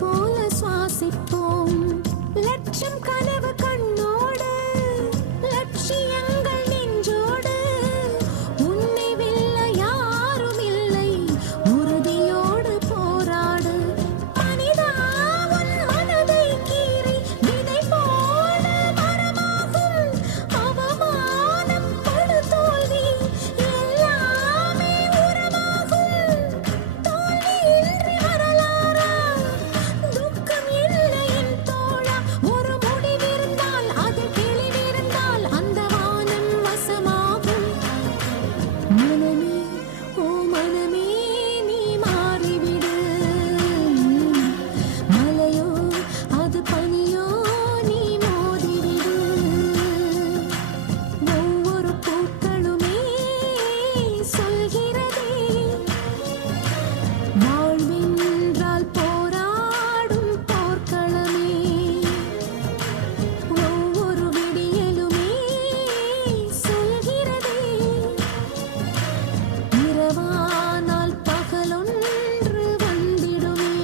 போல சுவாசிப்போம். லட்சம் கனவு கண்ணோடு, லட்சியங்கள் நெஞ்சோடு, உன்னை வெல்ல யாரும் இல்லை, உறுதியோடு போராடு. மனிதா உன் மனதை கீறி விதை போல மரமாகும். அவமானம் படு தோல்வி எல்லாமே உரமாகும். தோல்வியின்றி வரலாறா, துக்கம் இல்லை என் தோழா. ஒரு முடிவிருந்தால் அதில் தெளிவிருந்தால் அந்த வானம் வசமாகும். மனமே ஓ மனமே நீ மாறிவிடு. மலையோ அது பனியோ நீ மோதிவிடு. ஒவ்வொரு பூக்களுமே சொல்கிறதே, வாழ்வென்றால் போராடும் போர்க்களமே. ஒவ்வொரு விடியலுமே சொல்கிறதே, இரவானால் பகலொன்று வந்திடுமே.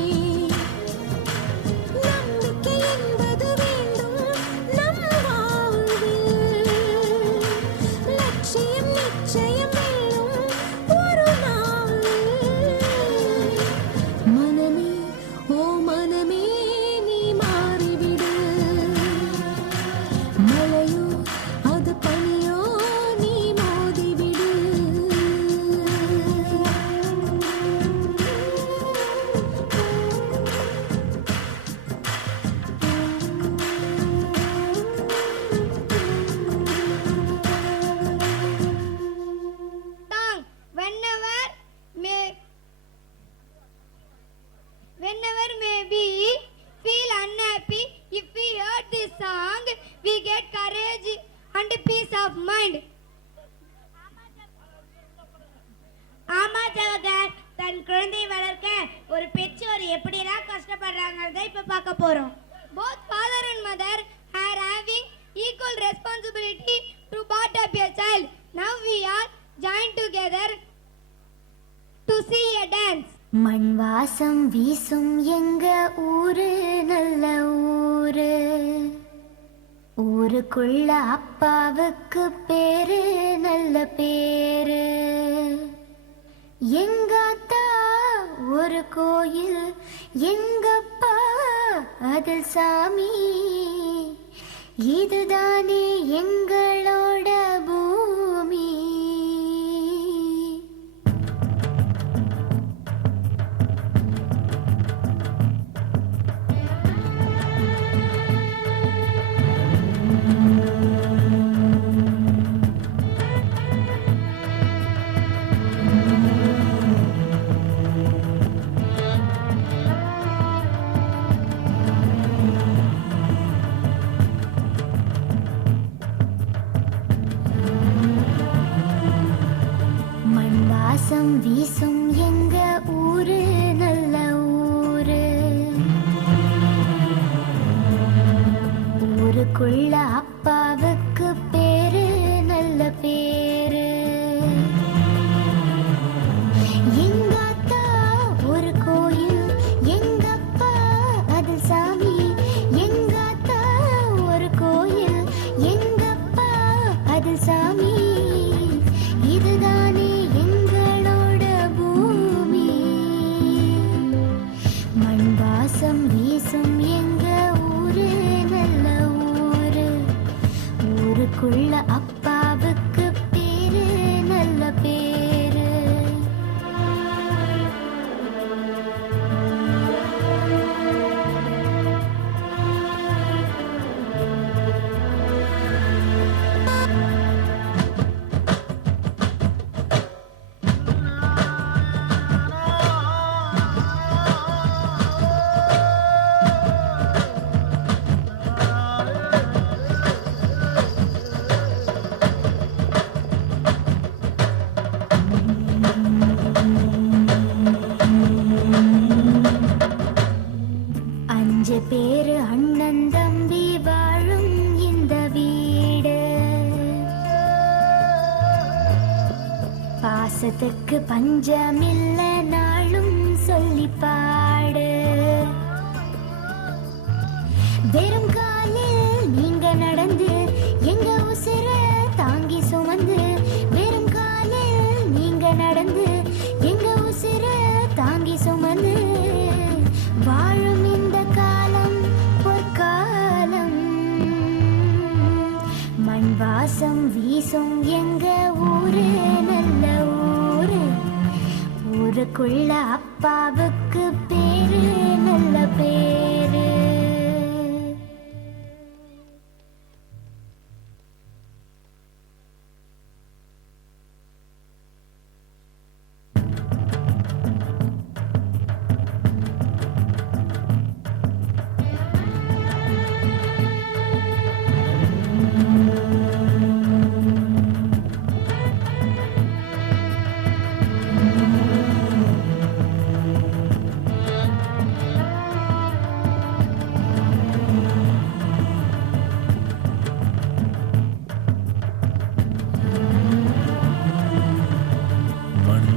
நம்பிக்கை என்பது வேண்டும் நம் வாழ்வில். லட்சியம் நிச்சயம் வெல்லும் ஒரு நாள். மனமே ஓ மனமே நீ மாறிவிடு. மலையோ அது பனியோ நீ மோதிவிடு. Song whenever maybe feel unhappy, if we heard this song we get courage and peace of mind. ஆமா ஜவஹர், தன் குழந்தை வளர்க்க ஒரு பெற்றோர் எப்படிலாம் கஷ்டப்படுறாங்கறதை இப்ப பார்க்க போறோம். Both father and mother are having equal responsibility to brought up a child. Now we are joined together to see a dance. மண் வாசம் வீசும் எங்க ஊரு நல்ல ஊரு. ஊருக்குள்ள அப்பாவுக்கு பேரு நல்ல பேரு. எங்காத்தா ஒரு கோயில், எங்கப்பா அதில் சாமி. இதுதானே எங்களோட பூமி. மண் வாசம் வீசும் எங்க ஊரு நல்ல ஊரு. ஊருக்குள்ள அப்பாவுக்கு பேரு நல்ல பேரு. எங்காத்தா ஒரு கோயில், எங்கப்பா அதில் சாமி. எங்காத்தா ஒரு கோயில், எங்கப்பா அதில் சாமி. இதுதானே எங்களோட பூமி. மண் வாசம் வீசும் எங்க ஊரு நல்ல ஊரு. ஊருக்குள்ள அப்பாவுக்கு பேரு நல்ல பேரு. பேரு அண்ணன் தம்பி வாழும் இந்த வீடு. பாசத்துக்கு பஞ்சமில்ல நாளும் சொல்லி பாடு. வெறும் காலில் நீங்க நடந்து எங்க உசிர தாங்கி சுமந்து, வெறும் காலில் நீங்க நடந்து எங்க உசிர தாங்கி சுமந்து, வாழும் இந்த காலம் பொற்காலம். மண் வாசம் வீசும் எங்க ஊரு நல்ல ஊரு, ஊருக்குள்ள அப்பாவுக்கு பேரு நல்ல பேரு.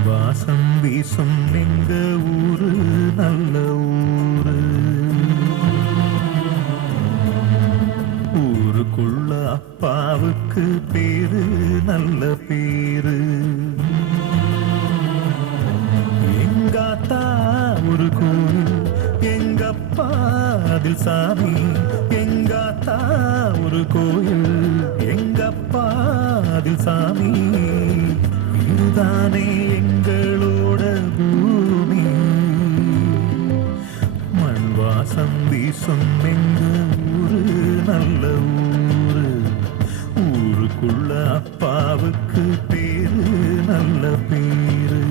வாசம் வீசும் எங்க ஊரு நல்ல ஊரு, ஊருக்குள்ள அப்பாவுக்கு பேரு நல்ல பேரு. எங்காத்தா ஒரு கோயில், எங்கப்பா அதில் சாமி. எங்காத்தா ஒரு கோயில், எங்கப்பா அதில் சாமி. இதுதானே எங்களோட பூமி. மண் வாசம் வீசும் எங்க ஊரு நல்ல ஊரு, ஊருக்குள்ள அப்பாவுக்கு பேரு நல்ல பேரு.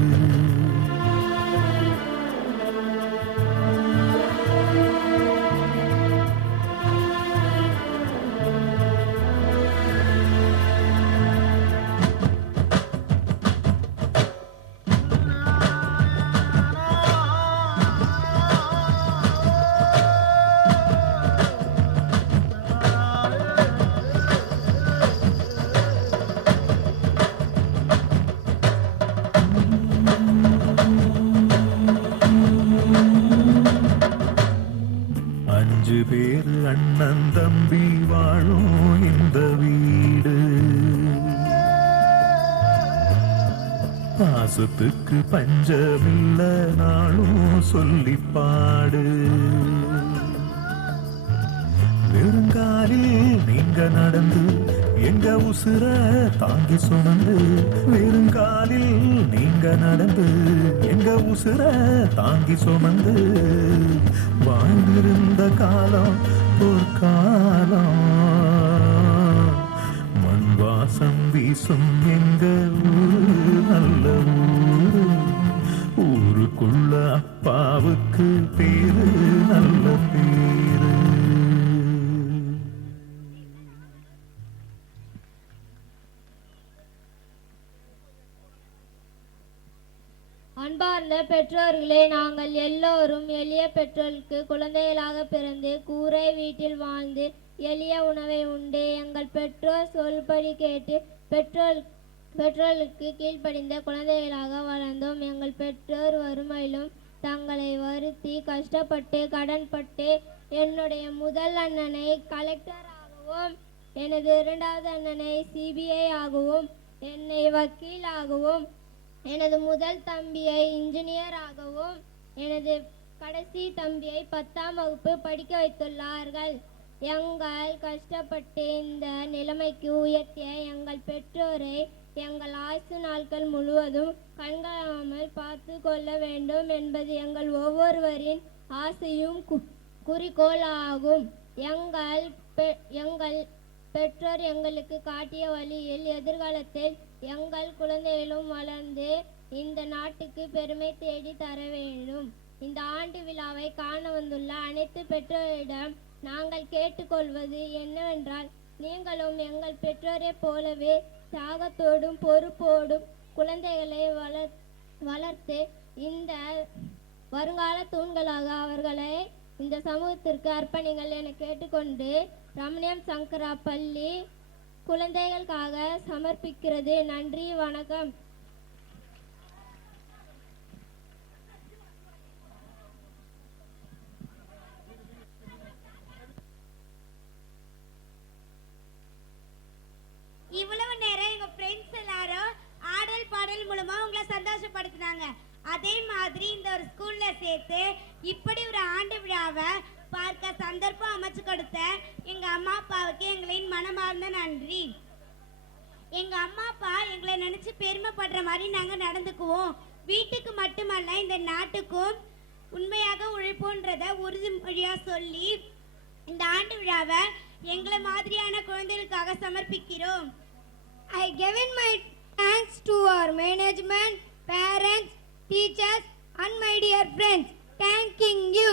அஞ்சு பேரு அண்ணன் தம்பி வாழும் இந்த வீடு, பாசத்துக்கு பஞ்சமில்ல நாளும் சொல்லி பாடு. வெறுங்காலில் நீங்க நடந்து எங்க உசுர தாங்கி சுமந்து, வெறுங்காலில் நீங்க நடந்து எங்க உசுர தாங்கி சுமந்து, வாழ்ந்திருந்த காலம் பொற்காலம். மண் வாசம் வீசும் எங்க ஊரு நல்ல ஊரு, ஊருக்குள்ள அப்பாவுக்கு பேரு நல்ல பேரு. அன்பார்ந்த பெற்றோர்களே, நாங்கள் எல்லோரும் எளிய பெற்றோருக்கு குழந்தைகளாக பிறந்து கூரை வீட்டில் வாழ்ந்து எளிய உணவை உண்டு எங்கள் பெற்றோர் சொல்படி கேட்டு பெற்றோருக்கு கீழ்ப்படிந்த குழந்தைகளாக வளர்ந்தோம். எங்கள் பெற்றோர் வறுமையிலும் தங்களை வருத்தி கஷ்டப்பட்டு கடன்பட்டு என்னுடைய முதல் அண்ணனை கலெக்டர் ஆகவும், எனது இரண்டாவது அண்ணனை சிபிஐ ஆகவும், என்னை வக்கீலாகவும், எனது முதல் தம்பியை இன்ஜினியர் ஆகவும், எனது கடைசி தம்பியை 10ஆம் வகுப்பு படிக்க வைத்துள்ளார்கள். எங்கள் கஷ்டப்பட்டு இந்த நிலைமைக்கு உயர்த்திய எங்கள் பெற்றோரை எங்கள் ஆயுசு நாட்கள் முழுவதும் கண்காணாமல் பார்த்து கொள்ள வேண்டும் என்பது எங்கள் ஒவ்வொருவரின் ஆசையும் குறிக்கோள் ஆகும். எங்கள் பெற்றோர் எங்களுக்கு காட்டிய வழியில் எதிர்காலத்தில் எங்கள் குழந்தைகளும் வளர்ந்து இந்த நாட்டுக்கு பெருமை தேடி தர வேண்டும். இந்த ஆண்டு விழாவை காண வந்துள்ள அனைத்து பெற்றோரிடம் நாங்கள் கேட்டுக்கொள்வது என்னவென்றால், நீங்களும் எங்கள் பெற்றோரை போலவே தியாகத்தோடும் பொறுப்போடும் குழந்தைகளை வளர்த்து இந்த வருங்கால தூண்களாக அவர்களை இந்த சமூகத்திற்கு அர்ப்பணிகள் என கேட்டுக்கொண்டு ரமணியம் சங்கரா பள்ளி குழந்தைகளுக்காக சமர்ப்பிக்கிறது. நன்றி, வணக்கம். அதே மாதிரி இந்த ஒரு ஸ்கூல்ல சேர்த்து இப்படி ஒரு ஆண்டு விழாவை பார்க்க சந்தர்ப்பம் அமைச்சு கொடுத்த எங்க அம்மா அப்பாவுக்கு எங்களின் மனமார்ந்த நன்றி. எங்க அம்மா அப்பா எங்களை நினைச்சு பெருமைப்படுற மாதிரி நாங்க நடந்துக்குவோம். வீட்டுக்கு மட்டுமல்ல இந்த நாட்டுக்கும் உண்மையாக உழைப்போன்றத உறுதிமொழியா சொல்லி இந்த ஆண்டு விழாவை எங்களை மாதிரியான குழந்தைகளுக்காக சமர்ப்பிக்கிறோம். I given my thanks to our management, parents, teachers and my dear friends. Thanking you.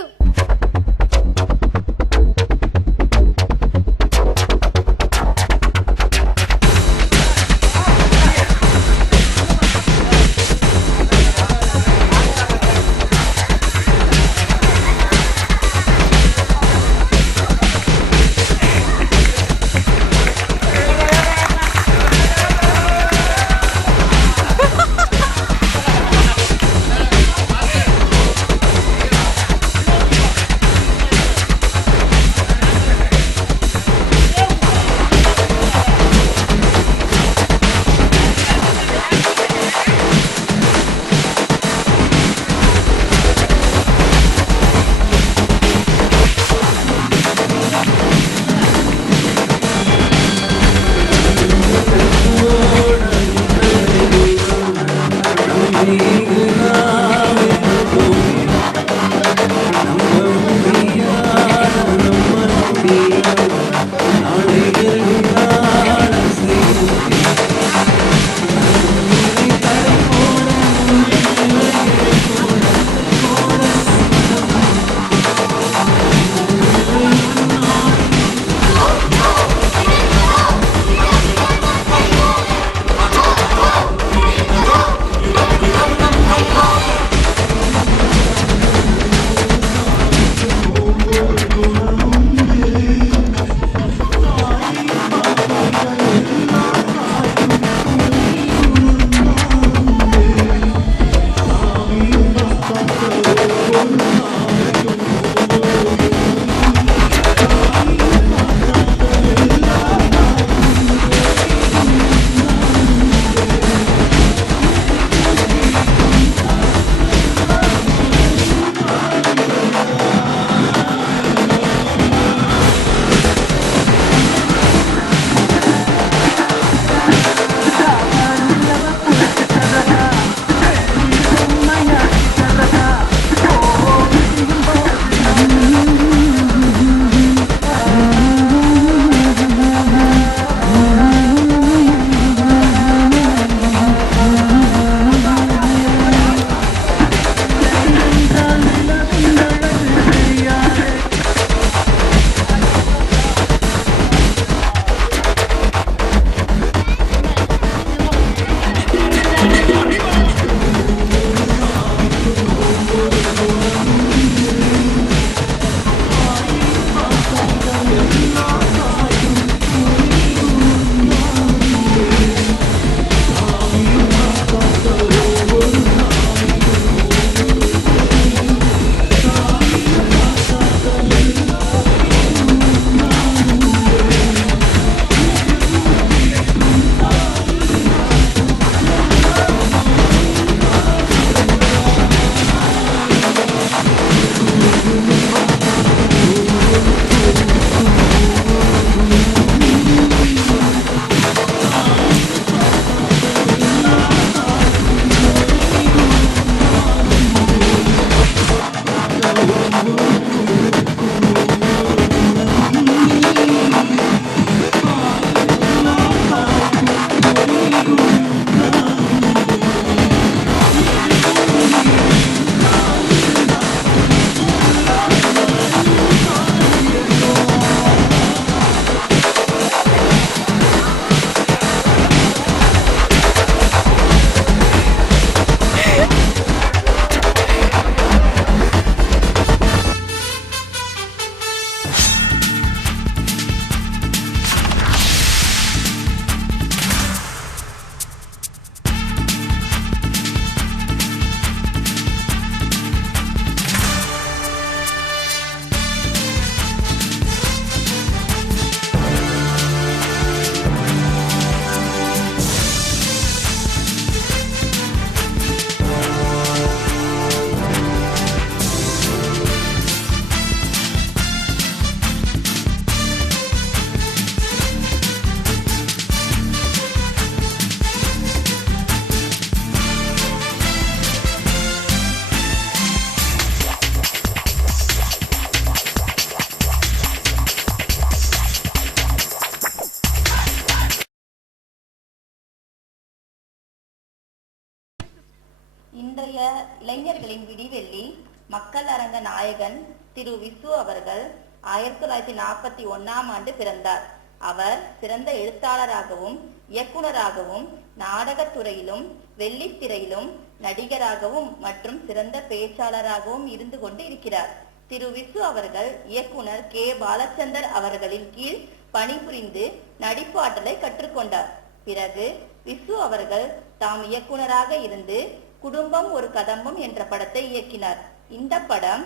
இன்றைய இளைஞர்களின் விடிவெள்ளி மக்கள் அரங்க நாயகன் திரு விசு அவர்கள் 1941ஆம் ஆண்டு பிறந்தார். அவர் சிறந்த எழுத்தாளராகவும் இயக்குனராகவும் நாடகத்துறையிலும் வெள்ளித்திரையிலும் நடிகராகவும் மற்றும் சிறந்த பேச்சாளராகவும் இருந்து கொண்டு இருக்கிறார். திரு விசு அவர்கள் இயக்குனர் கே. பாலச்சந்தர் அவர்களின் கீழ் பணிபுரிந்து நடிப்பு ஆற்றலை கற்றுக்கொண்டார். பிறகு விசு அவர்கள் தாம் இயக்குனராக இருந்து குடும்பம் ஒரு கதம்பம் என்ற படத்தை இயக்கினார். இந்த படம்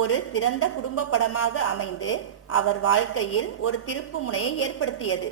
ஒரு சிறந்த குடும்ப படமாக அமைந்து அவர் வாழ்க்கையில் ஒரு திருப்பு முனையை ஏற்படுத்தியது.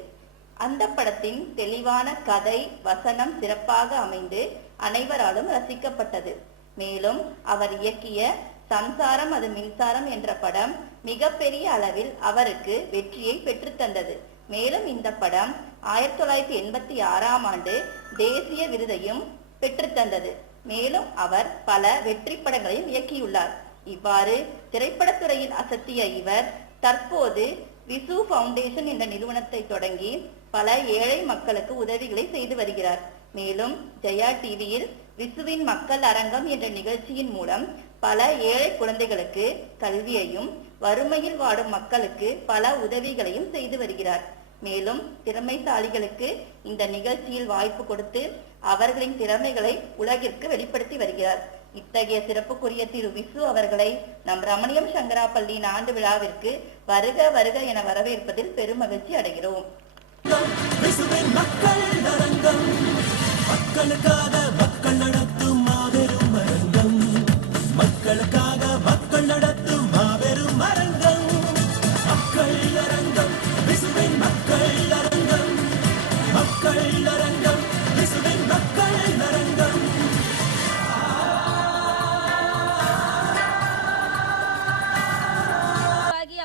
அந்த படத்தின் தெளிவான கதை வசனம் சிறப்பாக அமைந்து அனைவராலும் ரசிக்கப்பட்டது. மேலும் அவர் இயக்கிய சம்சாரம் அது மின்சாரம் என்ற படம் மிகப்பெரிய அளவில் அவருக்கு வெற்றியை பெற்றுத்தந்தது. மேலும் இந்த படம் 1986ஆம் ஆண்டு தேசிய விருதையும் பெற்றுத்தந்தது. மேலும் அவர் பல வெற்றி படங்களையும் இயக்கியுள்ளார். இவ்வாறு திரைப்படத்துறையில் அசத்திய இவர் தற்போது விசு ஃபவுண்டேஷன் என்ற நிறுவனத்தை தொடங்கி பல ஏழை மக்களுக்கு உதவிகளை செய்து வருகிறார். மேலும் ஜெயா டிவியில் விசுவின் மக்கள் அரங்கம் என்ற நிகழ்ச்சியின் மூலம் பல ஏழை குழந்தைகளுக்கு கல்வியையும் வறுமையில் வாடும் மக்களுக்கு பல உதவிகளையும் செய்து வருகிறார். மேலும் திறமைசாலிகளுக்கு இந்த நிகழ்ச்சியில் வாய்ப்பு கொடுத்து அவர்களின் திறமைகளை உலகிற்கு வெளிப்படுத்தி வருகிறார். இத்தகைய சிறப்புக்குரிய திரு விசு அவர்களை நம் ரமணியம் சங்கரா பள்ளியின் ஆண்டு விழாவிற்கு வருக வருக என வரவேற்பதில் பெரும் மகிழ்ச்சி அடைகிறோம். மக்களுக்காக மக்கள் நடத்தும் மாபெரும் அரங்கம், மக்களுக்காக மக்கள் நடத்தும் மாபெரும் அரங்கம், மக்கள் அரங்கம் விசுவின் மக்கள் அரங்கம், மக்கள் அரங்கம் விசுவின் மக்கள் அரங்கம்.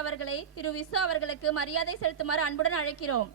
அவர்களை திரு விசு அவர்களுக்கு மரியாதை செலுத்துமாறு அன்புடன் அழைக்கிறோம்.